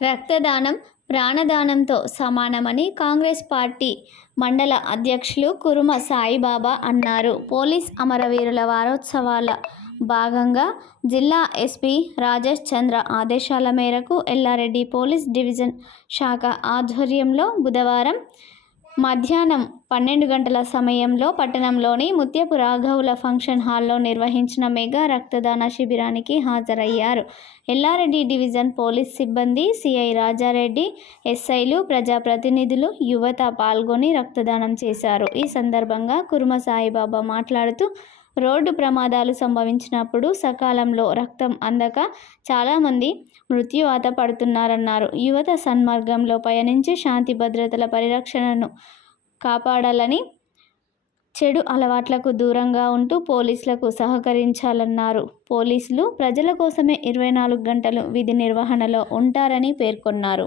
రక్తదానం ప్రాణదానంతో సమానమని కాంగ్రెస్ పార్టీ మండల అధ్యక్షులు కురుమ సాయిబాబా అన్నారు. పోలీస్ అమరవీరుల వారోత్సవాల భాగంగా జిల్లా ఎస్పీ రాజేష్ చంద్ర ఆదేశాల మేరకు ఎల్లారెడ్డి పోలీస్ డివిజన్ శాఖ ఆధ్వర్యంలో బుధవారం మధ్యాహ్నం పన్నెండు గంటల సమయంలో పట్టణంలోని ముత్యపు రాఘవుల ఫంక్షన్ హాల్లో నిర్వహించిన మెగా రక్తదాన శిబిరానికి హాజరయ్యారు. ఎల్లారెడ్డి డివిజన్ పోలీస్ సిబ్బంది సిఐ రాజారెడ్డి ఎస్ఐలు ప్రజాప్రతినిధులు యువత పాల్గొని రక్తదానం చేశారు. ఈ సందర్భంగా కురుమ సాయిబాబా మాట్లాడుతూ రోడ్డు ప్రమాదాలు సంభవించినప్పుడు సకాలంలో రక్తం అందక చాలామంది మృత్యువాత పడుతున్నారన్నారు. యువత సన్మార్గంలో పయనించి శాంతి భద్రతల పరిరక్షణను కాపాడాలని చెడు అలవాట్లకు దూరంగా ఉంటూ పోలీసులకు సహకరించాలన్నారు. పోలీసులు ప్రజల కోసమే ఇరవై నాలుగు గంటలు విధి నిర్వహణలో ఉంటారని పేర్కొన్నారు.